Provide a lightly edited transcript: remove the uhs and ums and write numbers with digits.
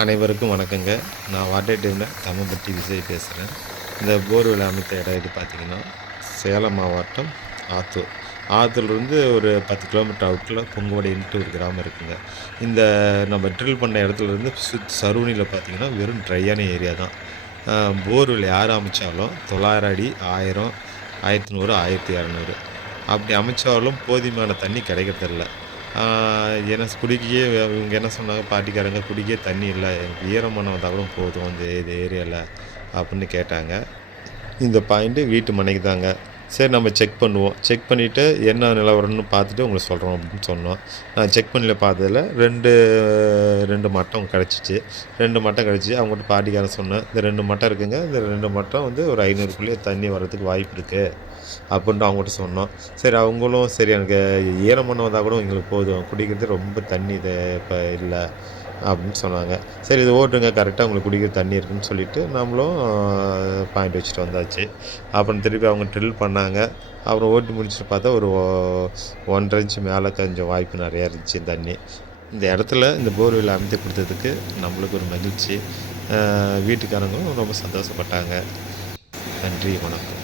அனைவருக்கும் வணக்கங்க. நான் வாட்டர் டீமில் தம்மம்பட்டி விஜய் பேசுகிறேன். இந்த போர்வெல் அமைத்த இடம் எது பார்த்தீங்கன்னா, சேலம் மாவட்டம் ஆத்தூர். ஆத்தூர்லேருந்து ஒரு 10 கிலோமீட்டர் அவுட்டில் பொங்குவடைன்ட்டு ஒரு கிராமம் இருக்குங்க. இந்த நம்ம ட்ரில் பண்ண இடத்துலேருந்து சரௌண்டிங்கில் பார்த்தீங்கன்னா, வெறும் ட்ரையான ஏரியா தான். போர்வெல் யார் அமைச்சாலும் 900 அடி, 1000, 1100, 1200 அப்படி அமைச்சாலும் போதுமான தண்ணி கிடைக்கிறதில்ல. ஏன்னா குடிக்கயே இவங்க என்ன சொன்னாங்க பாட்டிக்காரங்க, "குடிக்கவே தண்ணி இல்ல. எனக்கு ஈரமண்ணு வந்தா கூட போதும் இந்த ஏரியால" அப்படின்னு கேட்டாங்க. இந்த பாயிண்ட்டு வீட்டு மனைக்கு தாங்க. சரி நம்ம செக் பண்ணுவோம். செக் பண்ணிவிட்டு என்ன நிலவரம்னு பார்த்துட்டு உங்களுக்கு சொல்கிறோம் அப்படின்னு சொன்னோம். நான் செக் பண்ணி பார்த்ததுல 2 மட்டம் கிடச்சிச்சு. 2 மட்டம் கிடச்சிச்சு. அவங்ககிட்ட பாட்டிக்காரன் சொன்னேன், "இந்த 2 மட்டம் இருக்குங்க. இந்த 2 மட்டம் வந்து ஒரு 500க்குள்ளேயே தண்ணி வர்றதுக்கு வாய்ப்பு இருக்குது" அப்புடின்ட்டு அவங்ககிட்ட சொன்னோம். சரி அவங்களும் சரி எனக்கு ஈரமண்ணு வந்தால் கூட எங்களுக்கு போதும். குடிக்கிறது ரொம்ப தண்ணி இது இப்போ இல்ல அப்படின்னு சொன்னாங்க. சரி இது ஓட்டுங்க கரெக்டாக உங்களுக்கு குடிக்கிற தண்ணி இருக்குன்னு சொல்லிவிட்டு நம்மளும் பாயிண்ட் வச்சுட்டு வந்தாச்சு. அப்புறம் திருப்பி அவங்க ட்ரில் பண்ணாங்க. அப்புறம் ஓட்டி முடிச்சுட்டு பார்த்தா ஒரு 1½ இன்ச் மேலே கொஞ்சம் வாய்ப்பு நிறையா இருந்துச்சு தண்ணி. இந்த இடத்துல இந்த போர்வெல் அமைத்து கொடுத்ததுக்கு நம்மளுக்கு ஒரு மகிழ்ச்சி. வீட்டுக்காரங்களும் ரொம்ப சந்தோஷப்பட்டாங்க. நன்றி, வணக்கம்.